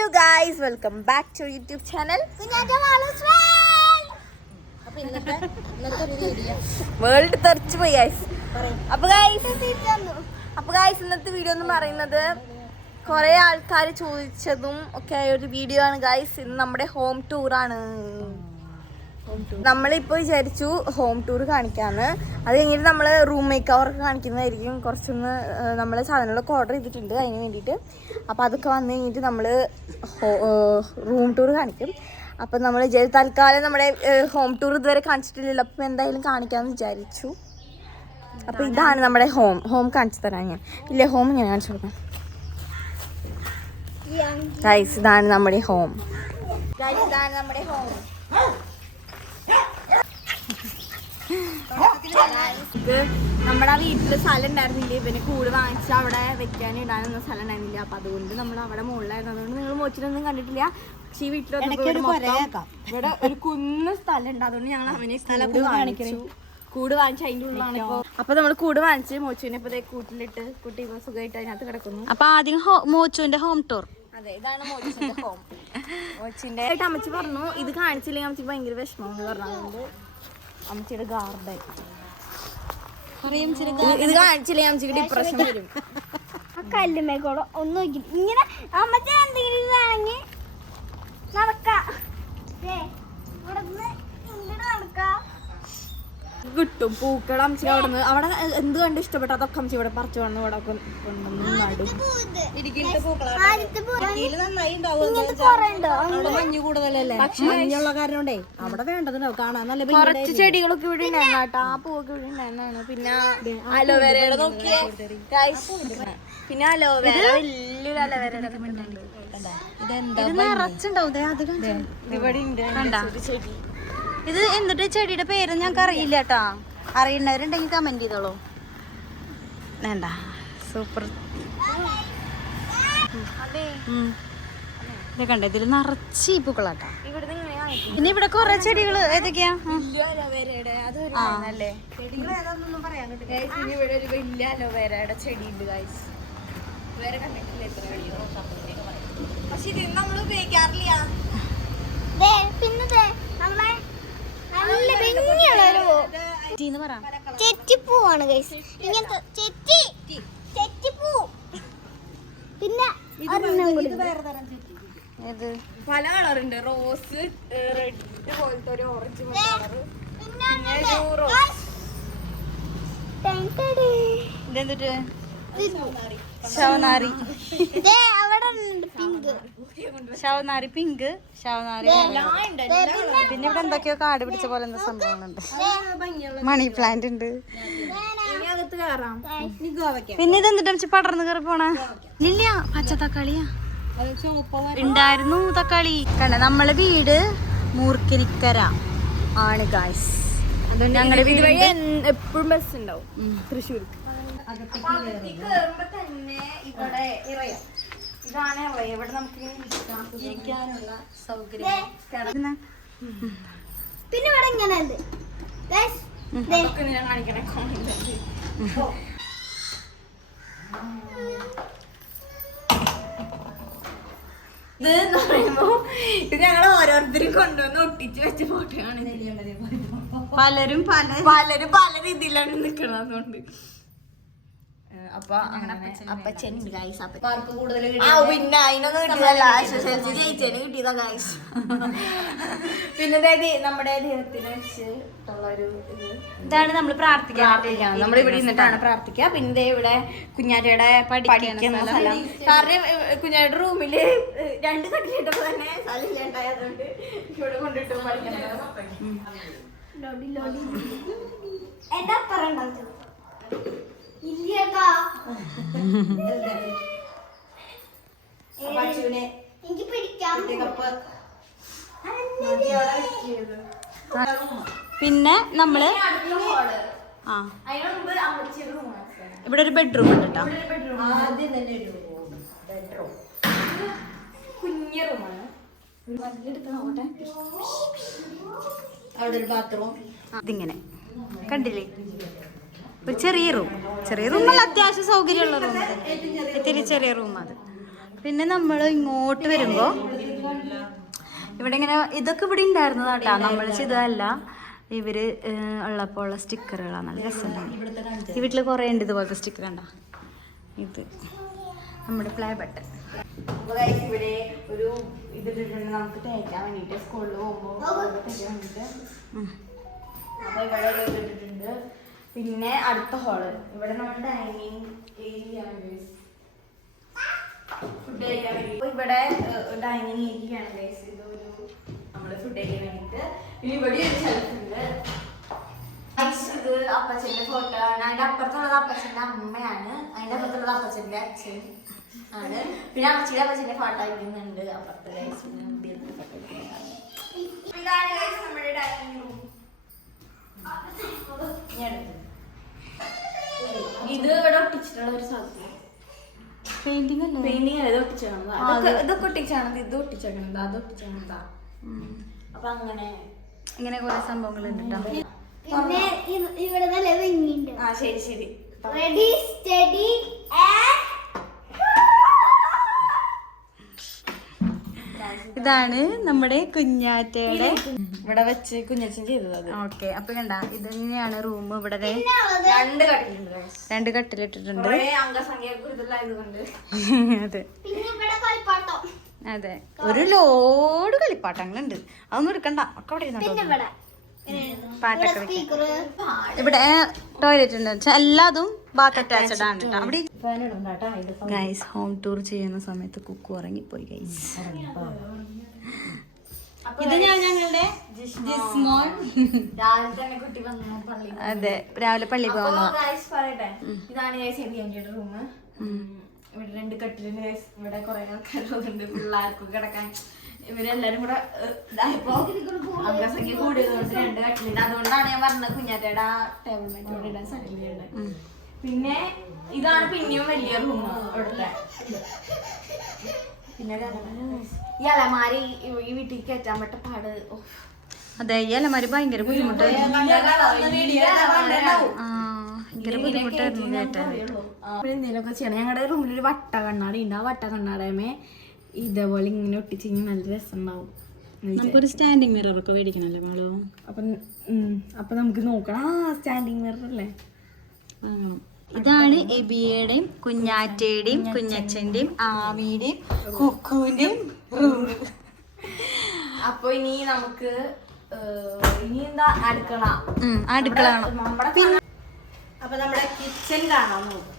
Hello guys, welcome back to YouTube channel world തെറിച്ചു പോയി guys. അപ്പൊ ഗായ്സ് ഇന്നത്തെ വീഡിയോ എന്ന് പറയുന്നത് കുറെ ആൾക്കാർ ചോദിച്ചതും ഒക്കെ ആയ ഒരു വീഡിയോ ആണ് ഗായ്സ്. ഇന്ന് നമ്മുടെ ഹോം ടൂറാണ്. നമ്മളിപ്പോൾ വിചാരിച്ചു ഹോം ടൂർ കാണിക്കാന്ന്. അത് കഴിഞ്ഞിട്ട് നമ്മൾ റൂം മേക്ക് ഓവറൊക്കെ കാണിക്കുന്നതായിരിക്കും. കുറച്ചൊന്ന് നമ്മൾ സാധനങ്ങളൊക്കെ ഓർഡർ ചെയ്തിട്ടുണ്ട് അതിന് വേണ്ടിയിട്ട്. അപ്പോൾ അതൊക്കെ വന്നു കഴിഞ്ഞിട്ട് നമ്മൾ റൂം ടൂർ കാണിക്കും. അപ്പം നമ്മൾ തൽക്കാലം നമ്മുടെ ഹോം ടൂർ ഇതുവരെ കാണിച്ചിട്ടില്ലല്ലോ, അപ്പം എന്തായാലും കാണിക്കാമെന്ന് വിചാരിച്ചു. അപ്പോൾ ഇതാണ് നമ്മുടെ ഹോം കാണിച്ചു തരാം ഞാൻ. ഇല്ലേ, ഹോം ഇങ്ങനെ കാണിച്ചു കൊടുക്കാം ഗൈസ്. ഇതാണ് നമ്മുടെ ഹോം. ഇത് നമ്മുടെ വീട്ടില് സ്ഥലം ഉണ്ടായിരുന്നില്ല, ഇവന് കൂട് വാങ്ങിച്ച് അവിടെ വെക്കാൻ ഇടാനൊന്നും സ്ഥലം ഉണ്ടായിരുന്നില്ല. അപ്പൊ അതുകൊണ്ട് നമ്മൾ അവിടെ മുകളിലായിരുന്നു. അതുകൊണ്ട് നിങ്ങൾ മോച്ചിലൊന്നും കണ്ടിട്ടില്ല. പക്ഷെ ഈ വീട്ടിൽ ഇവിടെ ഒരു കുന്ന് സ്ഥലം ഉണ്ട്. അതുകൊണ്ട് ഞങ്ങൾ അവനെ കൂട് വാങ്ങിച്ചു അതിൻ്റെ ഉള്ളിലാണ് ഇപ്പൊ. അപ്പൊ നമ്മൾ കൂട് വാങ്ങിച്ച് മോച്ചുവിനെ ഇപ്പൊ കൂട്ടിലിട്ട് കുട്ടി സുഖമായിട്ട് അതിനകത്ത് കിടക്കുന്നു. അപ്പൊ ആദ്യം മോച്ചുവിന്റെ ഹോം ടൂർ. അതെ, ഇതാണ് മോച്ചിന്റെ ഹോം. മോച്ചിന്റെ ആയിട്ട് അമ്മച്ചി പറഞ്ഞു ഇത് കാണിച്ചില്ലെങ്കിൽ അമ്മച്ചി ഭയങ്കര വിഷമം എന്ന് പറഞ്ഞതുകൊണ്ട് അമ്മച്ചിയുടെ ഗാർഡൻ ഇത് കാണിച്ചില്ലേ അമ്മച്ചിക്ക് ഡിപ്രഷൻ വരും. കല്ലുമേക്കോളോ ഒന്നും ഇങ്ങനെ അമ്മച്ചി എന്തെങ്കിലും വേണമെങ്കിൽ നടക്കാം, നടക്കാം കിട്ടും പൂക്കൾ. അമ്മച്ചി അവിടെ നിന്ന് അവിടെ എന്ത് കണ്ട് ഇഷ്ടപ്പെട്ട അതൊക്കെ അമ്മച്ചി ഇവിടെ പറിച്ചു വന്ന് ഇവിടെ കൊണ്ടുവന്ന് നടും. അവിടെ വേണ്ടതുണ്ടാവും കാണാൻ നല്ല കുറച്ച് ചെടികളൊക്കെ ഇവിടെ ഉണ്ടായിരുന്നു കേട്ടോ. ആ പൂവൊക്കെ ഇവിടെ ഉണ്ടായിരുന്നാണ്. പിന്നെ അലോവേരയുടെ നോക്കിയേ, പിന്നെ അലോവേര വലിയൊരു അലോവേരയുടെ ഇവിടെ ഉണ്ട് ചെടി. ഇത് എന്നിട്ട് ചെടിയുടെ പേര് ഞങ്ങൾക്ക് അറിയില്ല കേട്ടാ. അറിയുന്നവരുണ്ടെങ്കിൽ കമന്റ് ചെയ്തോളൂ. വേണ്ട, സൂപ്പർ. ഇത് കണ്ടേ, ഇതിൽ നിറച്ച് പൂക്കളാട്ടാ. പിന്നെ ഇവിടെ കൊറേ ചെടികള് ഏതൊക്കെയാ? അലോവേരയുടെ അതൊരു ഇവിടെ ഒരു വലിയ അലോവേരയുടെ ചെടി ഉണ്ട് ഗൈസ്. വേറെ കണ്ടിട്ടില്ല എത്ര വലിയ. പക്ഷെ ഇത് നമ്മൾ ഉപയോഗിക്കാറില്ല. പിന്നെ നമ്മളെ നല്ല ഭംഗിയുള്ള ചെറ്റിപ്പൂവാണ് ഗൈസ്. ഇങ്ങനത്തെ ചെറ്റിപ്പൂ. പിന്നെ പല കളറുണ്ട്. റോസ്, റെഡ് പോലത്തെ ഒരു ഓറഞ്ച് കളർ. ഇതെന്തിട്ട്? ശവനാരി, ശവനാരി പിങ്ക്, ശവനാരി. പിന്നെ ഇവിടെ എന്തൊക്കെയോ കാട് പിടിച്ച പോലെ എന്താ സംഭവങ്ങളുണ്ട്. മണി പ്ലാന്റ് ഉണ്ട്. പിന്നെ ഇതെന്തിട്ട് പടർന്ന് കയറി പോണ ഇല്ല, പച്ച തക്കാളിയാ ഉണ്ടായിരുന്നു. തക്കാളി കണ്ട. നമ്മളെ വീട് മൂർക്കനിക്കര ആണ് ഗായ്സ്. അതുകൊണ്ട് ഞങ്ങളുടെ വീട് വഴി എപ്പോഴും ബസ് ഉണ്ടാവും തൃശ്ശൂർക്ക്. ഇവിടെ ഇറയാം. ഇതാണ് ഇറയ. ഇവിടെ നമുക്ക് ഇരിക്കാനുള്ള സൗകര്യം. പിന്നെ ഇവിടെ ഇങ്ങനെ ഉണ്ട്. ഞാൻ കാണിക്കണേ. ഇത് എന്ന് പറയുമ്പോ ഇത് ഞങ്ങൾ ഓരോരുത്തരും കൊണ്ടുവന്ന് ഒട്ടിച്ച് വെച്ച ഫോട്ടോയാണ്. പലരും പല രീതിയിലാണ് നിക്കണം. അതുകൊണ്ട് അപ്പൊ അപ്പച്ചൻ ഗൈസ്. പിന്നെ അതിനൊന്നും കിട്ടിയതല്ല, SSLC ജയിച്ചതിന് കിട്ടിയതാ ഗൈസ്. പിന്നെ നമ്മുടെ ദൈവത്തിന് വെച്ചിട്ടുള്ളൊരു ഇതാണ് നമ്മൾ പ്രാർത്ഥിക്കാൻ. നമ്മളിവിടെ നിന്നിട്ടാണ് പ്രാർത്ഥിക്കുക. പിന്നെ ഇവിടെ കുഞ്ഞാറ്റയുടെ പഠിക്കുന്ന സ്ഥലം. കാരണം കുഞ്ഞാറ്റയുടെ റൂമില് 2 കട്ടിലിട്ടപ്പോ തന്നെ സ്ഥലം ഇല്ലാണ്ടായതുകൊണ്ട് ഇവിടെ കൊണ്ടിട്ട് പഠിക്കണം. എന്റെ അപ്പറ ഉണ്ടാവും. എനിക്ക് പിടിക്കാം. പിന്നെ നമ്മള് ഇവിടെ ഒരു ബെഡ്റൂം ഉണ്ട് കേട്ടോ. കുഞ്ഞ റൂമാണ്. അവിടെ ഒരു ബാത്റൂം. ഇതിങ്ങനെ കണ്ടില്ലേ, ഒരു ചെറിയ റൂം. അല്ല, അത്യാവശ്യം സൗകര്യമുള്ള റൂം. ഇത്തിരി ചെറിയ റൂം അത്. പിന്നെ നമ്മൾ ഇങ്ങോട്ട് വരുമ്പോ ഇവിടെ ഇങ്ങനെ ഇതൊക്കെ ഇവിടെ ഉണ്ടായിരുന്നതാട്ടാ, നമ്മൾ ചെയ്തതല്ല. ഇവര് ഉള്ളപ്പോൾ ഉള്ള സ്റ്റിക്കറുകളാണ്, നല്ല രസമുണ്ടാണ്. ഈ വീട്ടിൽ കുറേ ഉണ്ട് ഇതുപോലത്തെ സ്റ്റിക്കർ. കണ്ട ഇത് നമ്മുടെ പ്ലേ ബട്ടൺ. ഇവിടെ ഒരു ഇതിട്ടിട്ടുണ്ട് നമുക്ക് തേക്കാൻ വേണ്ടിട്ട്, സ്കൂളിൽ പോകുമ്പോൾ തേക്കാൻ വേണ്ടിട്ട്. അപ്പൊ ഇവിടെ ഇട്ടിട്ടുണ്ട്. പിന്നെ അടുത്ത ഹോള്, ഇവിടെ നമ്മുടെ ഡൈനിങ് ഏരിയ ആണ്, ഫുഡ് കഴിക്കാൻ വേണ്ടി. ഇവിടെ ഡൈനിങ് ഏരിയ ആണ് ഗൈസ്, ഇതൊരു നമ്മള് ഫുഡ് കഴിക്കാൻ വേണ്ടിട്ട്. ഇനി ഇവിടെ ഒരു ഷെൽഫുണ്ട്. ഇത് അപ്പച്ചന്റെ ഫോട്ടോ ആണ്. അതിന്റെ അപ്പുറത്തുള്ളത് അപ്പച്ചന്റെ അമ്മയാണ്, അതിന്റെ അപ്പുറത്തുള്ളത് അപ്പച്ചന്റെ അച്ഛൻ ആണ്. പിന്നെ അമ്മച്ചിയുടെ അപ്പച്ചന്റെ ഫോട്ടോ ഇരിക്കുന്നുണ്ട് അപ്പുറത്ത്. ഇതാണ് ഗൈസ് നമ്മുടെ ഡൈനിങ് റൂം. ഇത് ഇവിടെ ഒട്ടിച്ചിട്ടുള്ള ഒരു സാധനം, പെയിന്റിംഗ് അല്ലേ? പെയിന്റിംഗ് അല്ല, ഇത് ഒട്ടിച്ചാണത്. ഇതൊക്കെ ഒട്ടിച്ചാണത്, ഇത് ഒട്ടിച്ചേക്കണത്, അത് ഒട്ടിച്ചാണതാ. അപ്പൊ അങ്ങനെ ഇങ്ങനെ കുറെ സംഭവങ്ങൾ ഉണ്ട്. പിന്നെ ഇവിടെ നല്ല ഭംഗിയുണ്ട്. ആ ശരി ശരി. റെഡി സ്റ്റഡി ഇതാണ് നമ്മുടെ കുഞ്ഞാറ്റയുടെ ഇവിടെ വെച്ച് കുഞ്ഞച്ചൻ ചെയ്തത് അത്. ഓക്കെ, അപ്പൊ കണ്ട ഇത് തന്നെയാണ് റൂം. ഇവിടെ രണ്ട് കട്ടിലുണ്ട്, രണ്ട് കട്ടിലിട്ടിട്ടുണ്ട്. കുറേ അംഗസംഖ്യ കൂടുതലായതുകൊണ്ട്. അതെ പിന്നെ ഇവിടെ കളിപ്പാട്ടം. അതെ, ഒരു ലോഡ് കളിപ്പാട്ടങ്ങളുണ്ട്. അതൊന്നും എടുക്കണ്ട, ഒക്കെ അവിടെ പിന്നെ ഇരുന്നോ. ഇവിടെ പാട്ടൊക്കെ വെക്കാം. സ്പീക്കർ. ഇവിടെ ടോയ്ലറ്റ് ഉണ്ട്, വെച്ചാൽ എല്ലാതും ബാത്ത് അറ്റാച്ച്ഡ് ആണ് കേട്ടോ. അവിടെ ഗൈസ് ഹോം ടൂർ ചെയ്യുന്ന സമയത്ത് കുക്കു ഉറങ്ങിപ്പോയി ഗൈസ്. ഇത് ഞങ്ങളുടെ ജിസ്മോൻ. രാവിലെ തന്നെ കുട്ടി വന്നു പള്ളി. അതെ, രാവിലെ പള്ളി പോകുന്നു. പറയട്ടെ, ഇതാണ് എന്റെ റൂം. ഇവിടെ രണ്ട് കട്ടിലുണ്ട് guys. ഇവിടെ കുറെ ആൾക്കാരുണ്ട്, പിള്ളേർക്കും കിടക്കാൻ. ഇവരെല്ലാരും കൂടെ ഇതായപ്പോ അംഗസംഖ്യ കൂടിയതുകൊണ്ട് രണ്ട് കട്ടിലുണ്ട്. അതുകൊണ്ടാണ് ഞാൻ പറഞ്ഞത് കുഞ്ഞാറ്റയുടെ ടേബിൾ മേറ്റ് ഇവിടെ ഇടാൻ സ്ഥലങ്ങളുണ്ട്. പിന്നെ ഇതാണ് പിന്നെയും വലിയ റൂം ഇവിടുത്തെ. പിന്നെ ഈ അലമാരി ഈ വീട്ടിൽ കയറ്റാൻ പറ്റ പാട്. അതെ, ഈ അലമാരി ഭയങ്കര ബുദ്ധിമുട്ടായിരുന്നു. ഭയങ്കര ബുദ്ധിമുട്ടായിരുന്നു കേട്ടാ. എന്തെങ്കിലുമൊക്കെ ചെയ്യണം. ഞങ്ങളുടെ റൂമിൽ ഒരു വട്ട കണ്ണാടി ഉണ്ട്. ആ വട്ട കണ്ണാടയമേ ഇതേപോലെ ഇങ്ങനെ ഒട്ടിച്ച് നല്ല രസം ഉണ്ടാവും. നമുക്കൊരു സ്റ്റാൻഡിങ് മിറർ ഒക്കെ മേടിക്കണല്ലേ മാളു. അപ്പൊ നമുക്ക് നോക്കണം. സ്റ്റാൻഡിങ് മിറർ അല്ലേ? ഇതാണ് എബിയുടെയും കുഞ്ഞാറ്റയുടെയും കുഞ്ഞച്ഛന്റെയും ആമിയുടെയും കുക്കുവിന്റെയും റൂം. അപ്പൊ ഇനി നമുക്ക് ഇനി എന്താ അടുക്കള. അടുക്കള അപ്പൊ നമ്മുടെ കിച്ചൺ കാണാൻ നോക്കും.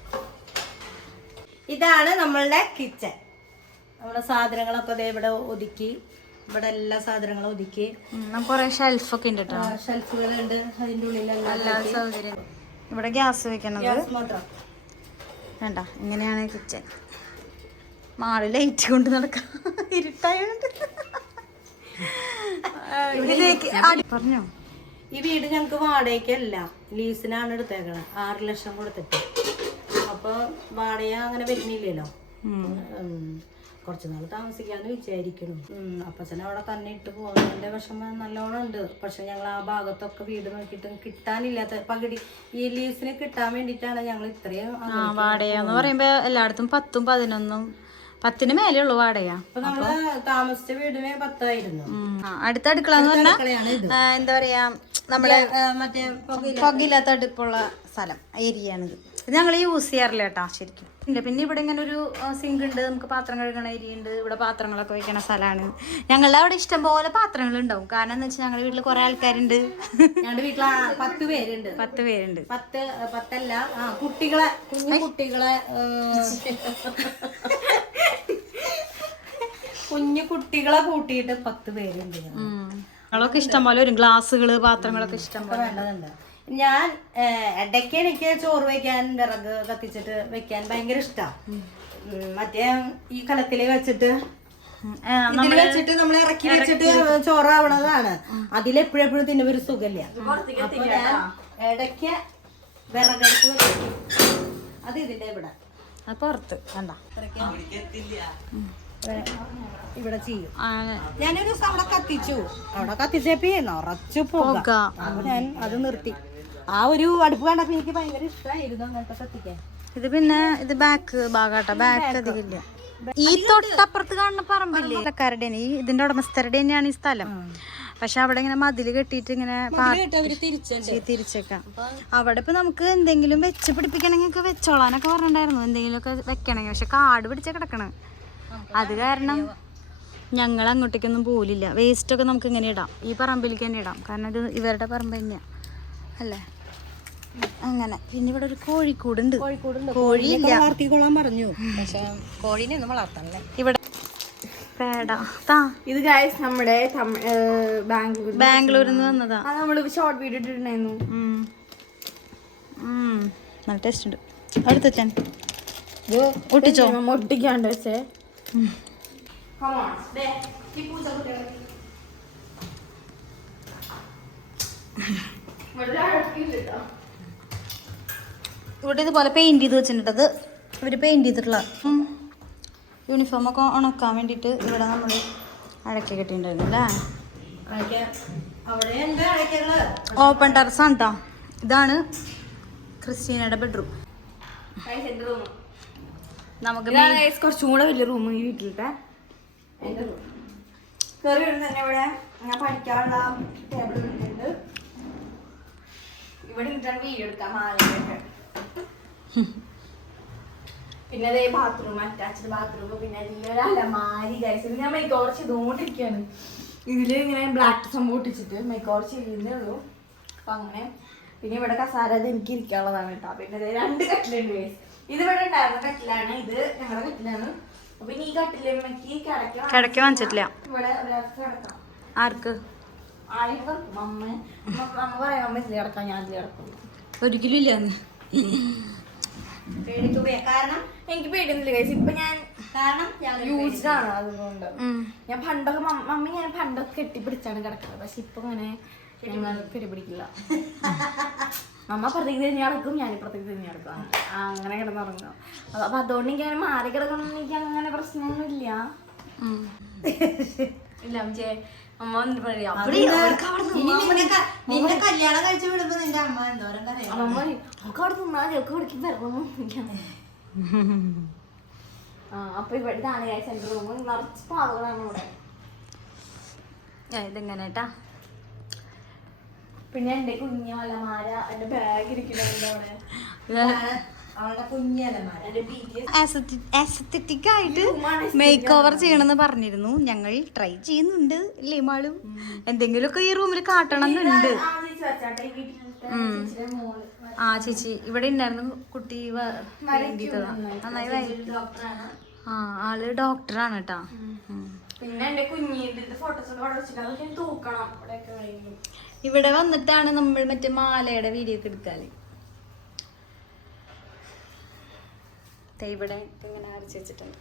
ഇതാണ് നമ്മളുടെ കിച്ചൺ. നമ്മുടെ സാധനങ്ങളൊക്കെ ദേ ഇവിടെ ഒതുക്കി, ഇവിടെ എല്ലാ സാധനങ്ങളും ഒതുക്കി. കൊറേ ഷെൽഫൊക്കെ ഉണ്ട് കേട്ടോ, ഷെൽഫുകളുണ്ട്. അതിന്റെ ഉള്ളിലെല്ലാം എല്ലാ സൗകര്യം. ഇവിടെ ഗ്യാസ് വെക്കണത് മോട്ടർ വേണ്ട. ഇങ്ങനെയാണ് കിച്ചൺ. മാള് ലൈറ്റ് കൊണ്ട് നടക്കാം, ഇരുട്ടായോണ്ട്. പറഞ്ഞോ, ഈ വീട് ഞങ്ങൾക്ക് വാടകയ്ക്കല്ല, ലീസിനാണ് എടുത്തേക്കണത്. 6 ലക്ഷം കൊടുത്തിട്ട്. അപ്പൊ വാടക അങ്ങനെ വരുന്നില്ലല്ലോ. കുറച്ച് നാൾ താമസിക്കാന്ന് വിചാരിക്കണം. അപ്പച്ചനെ അവിടെ തന്നെ ഇട്ട് പോകുന്നതിന്റെ വിഷമം നല്ലോണം ഉണ്ട്. പക്ഷെ ഞങ്ങൾ ആ ഭാഗത്തൊക്കെ വീട് നോക്കിയിട്ട് കിട്ടാനില്ലാത്ത പകുതി ഈ ലീസിന് കിട്ടാൻ വേണ്ടിയിട്ടാണ് ഞങ്ങൾ ഇത്രയും. വാടക എന്ന് പറയുമ്പോ എല്ലായിടത്തും 10ഉം 11ഉം 10ന് മേലെയുള്ളൂ വാടക. അപ്പൊ നമ്മള് താമസിച്ച വീടിന് 10,000. അടുത്ത അടുക്കള എന്ന് പറഞ്ഞാൽ എന്താ പറയാ, നമ്മുടെ മറ്റേ പുകയില്ലാത്ത അടുപ്പുള്ള സ്ഥലം ഏരിയയാണിത്. ഇത് ഞങ്ങൾ യൂസ് ചെയ്യാറില്ല കേട്ടോ ശരിക്കും. പിന്നെ ഇവിടെ ഇങ്ങനെ ഒരു സിങ്ക് ഉണ്ട്, നമുക്ക് പാത്രം കഴുകണ ഏരിയ ഉണ്ട്. ഇവിടെ പാത്രങ്ങളൊക്കെ വെക്കണ സ്ഥലമാണ്. ഞങ്ങളുടെ അവിടെ ഇഷ്ടം പോലെ പാത്രങ്ങൾ ഉണ്ടാവും. കാരണം എന്ന് വെച്ചാൽ ഞങ്ങളുടെ വീട്ടിൽ കുറെ ആൾക്കാരുണ്ട്. ഞങ്ങളുടെ വീട്ടിൽ 10 പേരുണ്ട്. 10 പേരുണ്ട്. 10 കുട്ടികളെ, കുഞ്ഞു കുട്ടികളെ, കുഞ്ഞു കുട്ടികളെ കൂട്ടിയിട്ട് 10 പേരുണ്ട്. ഞങ്ങളൊക്കെ ഇഷ്ടം പോലെ വരും. ഗ്ലാസ്സുകള്, പാത്രങ്ങളൊക്കെ ഇഷ്ടം പോലെ വേണ്ടതുണ്ട്. ഞാൻ ഇടയ്ക്ക് എനിക്ക് ചോറ് വെക്കാൻ വിറക് കത്തിച്ചിട്ട് വെക്കാൻ ഭയങ്കര ഇഷ്ടമാണ്. മറ്റേ ഈ കലത്തില് വെച്ചിട്ട് ഇതിൽ വെച്ചിട്ട് നമ്മൾ ഇറക്കി വെച്ചിട്ട് ചോറാവണതാണ്. അതിലെപ്പോഴെപ്പോഴും തിന്നുമ്പോ ഒരു സുഖമില്ല. അപ്പൊ ഞാൻ ഇടയ്ക്ക് വിറകടുപ്പ് വെക്കും. അത് ഇതിന്റെ ഇവിടെ പുറത്ത് കണ്ട ഇവിടെ ചെയ്യും. ഞാനൊരു ദിവസം അവിടെ കത്തിച്ചു. അവിടെ കത്തിച്ചപ്പോ നിറച്ചു പോക. അപ്പൊ ഞാൻ അത് നിർത്തി. ആ ഒരു അടുപ്പ് കണ്ടപ്പോ എനിക്ക് ഭയങ്കര ഇഷ്ടമായിരുന്നു അങ്ങനത്തെ കത്തിക്കാൻ. ഇത് പിന്നെ ഇത് ബാക്ക് ഭാഗാട്ടോ, ബാക്ക് അധികം ഇല്ല. ഈ തൊട്ടപ്പുറത്ത് കാണുന്ന പറമ്പില്ലേ കരടെ ഈ ഇതിന്റെ ഉടമസ്ഥരുടെ തന്നെയാണ് ഈ സ്ഥലം. പക്ഷെ അവിടെ ഇങ്ങനെ മതില് കെട്ടിയിട്ട് ഇങ്ങനെ തിരിച്ചേക്കാം. അവിടെ ഇപ്പൊ നമുക്ക് എന്തെങ്കിലും വെച്ച് പിടിപ്പിക്കണമെങ്കിൽ വെച്ചോളാനൊക്കെ പറഞ്ഞിട്ടുണ്ടായിരുന്നു, എന്തെങ്കിലുമൊക്കെ വെക്കണമെങ്കിൽ. പക്ഷെ കാട് പിടിച്ച കിടക്കണം. അത് കാരണം ഞങ്ങൾ അങ്ങോട്ടേക്കൊന്നും പോലില്ല. വേസ്റ്റൊക്കെ നമുക്ക് ഇങ്ങനെ ഇടാം, ഈ പറമ്പിലേക്ക് തന്നെ ഇടാം. കാരണം ഇത് ഇവരുടെ പറമ്പ് തന്നെയാ അല്ലേ. അങ്ങനെ പിന്നെ ഇവിടെ ഒരു കോഴിക്കൂടുണ്ട്. കോഴിയില്ല, വളർത്തിക്കൊള്ളാൻ പറഞ്ഞു. പക്ഷെ കോഴീനെ ഒന്നും വളർത്താനല്ലേ ഇവിടെ. ഇത് ഗൈസ് നമ്മുടെ ബാംഗ്ലൂരിൽ നിന്ന് വന്നതാ. നമ്മള് ഷോർട്ട് വീഡിയോ ഇട്ടിട്ടുണ്ടായിരുന്നു. നല്ല ടേസ്റ്റ് ഉണ്ട്. അടുത്ത ഒട്ടിച്ചോ? ഒട്ടിക്കാണ്ട് വെച്ചേ. ഇവിടെ ഇതുപോലെ പെയിന്റ് ചെയ്ത് വെച്ചിട്ടുണ്ട്. ഇവര് പെയിന്റ് ചെയ്തിട്ടുള്ള യൂണിഫോമൊക്കെ ഉണക്കാൻ വേണ്ടിയിട്ട് ഇവിടെ നമ്മൾ അഴക്കി കെട്ടിയിട്ടുണ്ടായിരുന്നു അല്ലേ. ഓപ്പൺ ടെറസാണ് കേട്ടോ. ഇതാണ് ക്രിസ്റ്റീനയുടെ ബെഡ്റൂം. നമുക്ക് കുറച്ചും കൂടെ വലിയ റൂം ഈ വീട്ടിലത്തെ എന്റെ റൂം. കയറി വരുന്ന തന്നെ ഇവിടെ ഞാൻ പഠിക്കാനുള്ള ടേബിൾ ഇട്ടിട്ടുണ്ട്. ഇവിടെ ഇരുന്നിട്ടാണ് വീഡിയോ എടുക്കാം മാലയൊക്കെ. പിന്നെ അതേ ബാത്റൂം, അറ്റാച്ച്ഡ് ബാത്റൂം. പിന്നെ അതിലൊരു അലമാരി ഗൈസ്. ഞാൻ മേക്ക് ഓവർ ചെയ്തുകൊണ്ടിരിക്കുകയാണ്. ഇതില് ഇങ്ങനെ ബ്ലാക്ക് സംഭവം ഒട്ടിച്ചിട്ട് മേക്ക് ഓവർ ചെയ്യുന്നേ ഉള്ളൂ. അപ്പൊ അങ്ങനെ. പിന്നെ ഇവിടെ കസാര അത് എനിക്ക് ഇരിക്കാനുള്ളതാണ് കേട്ടോ. പിന്നെ അതേ 2 കട്ടിലുണ്ട് ഗൈസ്. ഇത് ഇവിടെ ഉണ്ടായിരുന്ന കട്ടിലാണ്, ഇത് ഞങ്ങളുടെ കട്ടിലാണ്. അപ്പൊ ഇനി ഈ കട്ടിലേക്ക് കിടക്ക വാങ്ങിച്ചിട്ടില്ല. ഇവിടെ ഒരാൾക്ക് കിടക്കാം. ആർക്ക്? ആരും അമ്മ പറയാം, അമ്മ ഇതിൽ കിടക്കാം, ഞാൻ ഇതിൽ കിടക്കും. ഒരിക്കലും ഇല്ല. കാരണം എനിക്ക് പേടിയൊന്നുമില്ല ഗൈസ്. ഇപ്പൊ ഞാൻ യൂസ്ഡ് ആണ്. അതുകൊണ്ട് ഞാൻ പണ്ടൊക്കെ കെട്ടിപ്പിടിച്ചാണ് കിടക്കുന്നത്. പക്ഷെ ഇപ്പൊ അങ്ങനെ കെട്ടിപ്പിടിക്കില്ല. അമ്മ പ്രത്യേകത തന്നെ കിടക്കും, ഞാൻ പ്രത്യേകത തന്നെ കിടക്കും. അങ്ങനെ കിടന്നുറങ്ങും. അപ്പൊ അതുകൊണ്ട് എനിക്ക് അങ്ങനെ മാറി കിടക്കണം എനിക്ക് അങ്ങനെ പ്രശ്നമൊന്നുമില്ല. ഇല്ല അമ്മ വന്നിട്ട് പറയാം കല്യാണം കഴിച്ചു വിടുമ്പോ നിന്റെ അമ്മ എന്തോരം അമ്മ ഒക്കെ അവിടെ തിന്നാൽ ഒക്കെ കുടിക്കും വരണം. അപ്പൊ ഇവിടെ ഇതാണ് സെന്റർ റൂം. നിറച്ച് പാവകളാണ് ഇവിടെ. ഇതെങ്ങനെ കേട്ടാ. പിന്നെ എന്റെ കുഞ്ഞു അലമാര, എന്റെ ബാഗ് ഇരിക്കുന്നുണ്ട് ആസ്തറ്റിക് ആയിട്ട് മേക്ക് ഓവർ ചെയ്യണമെന്ന് പറഞ്ഞിരുന്നു. ഞങ്ങൾ ട്രൈ ചെയ്യുന്നുണ്ട് അല്ലേ മാളും. എന്തെങ്കിലുമൊക്കെ ഈ റൂമിൽ കാട്ടണം എന്നുണ്ട്. ആ ചേച്ചി ഇവിടെ ഉണ്ടായിരുന്നു. കുട്ടി നന്നായി. ആ ആള് ഡോക്ടറാണ് കേട്ടാ. പിന്നെ എന്റെ കുഞ്ഞിന്റെ ഫോട്ടോസ് അതൊക്കെ തൂക്കണം. ഇവിടെ വന്നിട്ടാണ് നമ്മൾ മറ്റേ മാലയുടെ വീഡിയോ ഒക്കെ എടുക്കാല്. ഇവിടെ ഇങ്ങനെ അരച്ച് വെച്ചിട്ടുണ്ട്.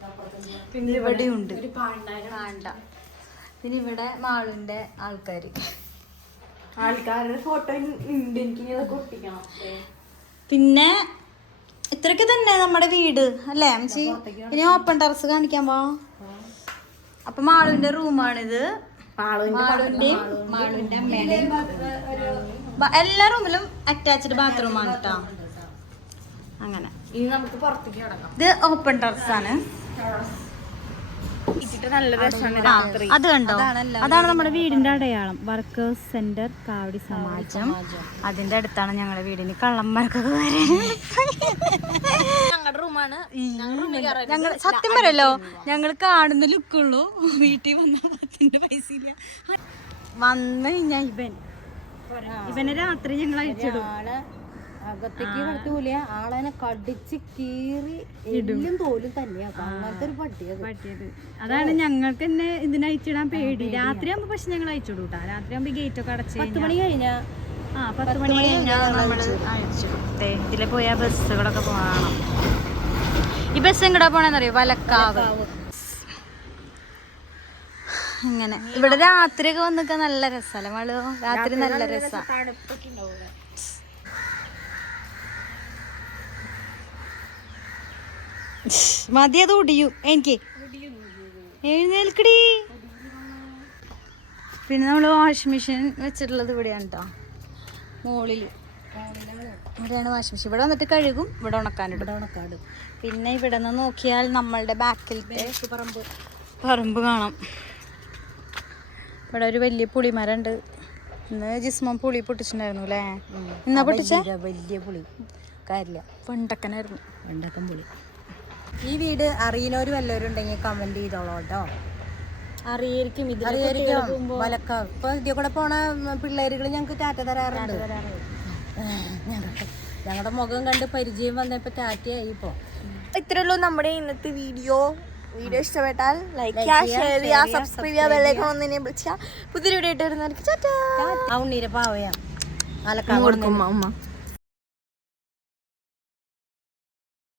പിന്നെ ഇവിടെ ഉണ്ട് പാണ്ട. പിന്നെ ഇവിടെ മാളിന്റെ ആൾക്കാരുടെ ഫോട്ടോ ഉണ്ട്. എനിക്ക് ഇതൊക്കെ ഒട്ടിക്കണം. പിന്നെ ഇത്രയൊക്കെ തന്നെ നമ്മുടെ വീട് അല്ലേ അമ്മച്ചി. ഇനി ഓപ്പൺ ടെറസ് കാണിക്കാൻ പോ. അപ്പൊ മാളുവിന്റെ റൂമാണിത്. മാളുവിന്റെ അമ്മയുടെയും എല്ലാ റൂമിലും അറ്റാച്ച്ഡ് ബാത്റൂമാണ് കേട്ടോ. അങ്ങനെ ഇനി നമുക്ക് പുറത്തേക്ക് കിടക്കാം. ഇത് ഓപ്പൺ ടെറസ് ആണ്. നല്ല രസമാണ് രാത്രി. അത് കണ്ടോ, അതാണ് നമ്മുടെ വീടിന്റെ അടയാളം. വർക്കേഴ്സ് സെന്റർ കാവടി സമാജം. അതിന്റെ അടുത്താണ് ഞങ്ങളുടെ വീടിന് കള്ളന്മാർക്കൊക്കെ ഞങ്ങളുടെ റൂമാണ്. ഞങ്ങൾ സത്യം പറയല്ലോ, ഞങ്ങൾ കാണുന്ന ലുക്കുള്ളൂ. വീട്ടിൽ വന്ന പൈസ ഇല്ല. വന്നു കഴിഞ്ഞാ ഇവനെ രാത്രി ഞങ്ങൾ അയച്ചിടും. അകത്തേക്ക് കടത്തൂല. ആളെ കടിച്ച് കീറി എല്ലും തോലും തന്നെയാ. അങ്ങനത്തെ ഒരു പട്ടിയത്. അതാണ് ഞങ്ങൾക്ക് തന്നെ ഇതിന് അയച്ചിടാൻ പേടി. രാത്രി ആകുമ്പോ പക്ഷെ ഞങ്ങൾ അയച്ചിടും കേട്ടോ. രാത്രി ആകുമ്പോ ഗേറ്റ് ഒക്കെ അടച്ച് 10 മണി കഴിഞ്ഞാ 10 മണി കഴിഞ്ഞാൽ നമ്മൾ അയച്ചിടും. ഇതിലെ പോയാ ബസ്സുകളൊക്കെ പോകണം. ഈ ബസ് എങ്ങടാ പോണെന്നറിയോ? വലക്കാവ്. അങ്ങനെ ഇവിടെ രാത്രിയൊക്കെ വന്നിക്കാൻ നല്ല രസമല്ലേ മളു? രാത്രി നല്ല രസാ. മതി, അത് ഒടിയും എനിക്ക്. എഴുന്നേൽക്കടി. പിന്നെ നമ്മൾ വാഷിംഗ് മെഷീൻ വെച്ചിട്ടുള്ളത് ഇവിടെയാണ് കേട്ടോ, മുകളിൽ. ഇവിടെയാണ് വാഷിംഗ് മെഷീൻ. ഇവിടെ വന്നിട്ട് കഴുകും, ഇവിടെ ഉണക്കാനിടും. ഉണക്കാടും. പിന്നെ ഇവിടെ നിന്ന് നോക്കിയാൽ നമ്മളുടെ ബാക്കിലത്തെ പറമ്പ് കാണാം. ഇവിടെ ഒരു വലിയ പുളിമരം ഉണ്ട്. ഇന്ന് ജിസ്മോൻ പുളി പൊട്ടിച്ചിട്ടുണ്ടായിരുന്നു അല്ലേ? എന്നാ പൊട്ടിച്ച? വലിയ പുളി കാര്യമില്ല, വെണ്ടക്കനായിരുന്നു. വെണ്ടക്കം പുളി. ഈ വീട് അറിയുന്നവര് വല്ലവരും ഉണ്ടെങ്കിൽ കമന്റ് ചെയ്തോളൂ കേട്ടോ. അറിയായിരിക്കും വലക്ക ഇപ്പൊ ഇതിൽ കൂടെ പോണ പിള്ളേരുകൾ ഞങ്ങക്ക് ടാറ്റ തരാറുണ്ട്. ഞങ്ങളുടെ മുഖം കണ്ട് പരിചയം വന്നപ്പോ ടാറ്റയായി. ഇപ്പൊ ഇത്രേ ഉള്ളൂ നമ്മുടെ ഇന്നത്തെ വീഡിയോ. ഇഷ്ടപ്പെട്ടാൽ ലൈക്ക് ചെയ്യുക, ഷെയർ ചെയ്യുക, സബ്സ്ക്രൈബ് ചെയ്യുക, ബെല്ലൈക്കൺ ഒന്നിനെ വിളിക്കുക. പുതിയൊരു വീഡിയോ ഇട്ട് വരുന്നവർക്ക് ഉണ്ണീരെ പാവയാ അലക്കാൻ കൊടുക്കും അമ്മ.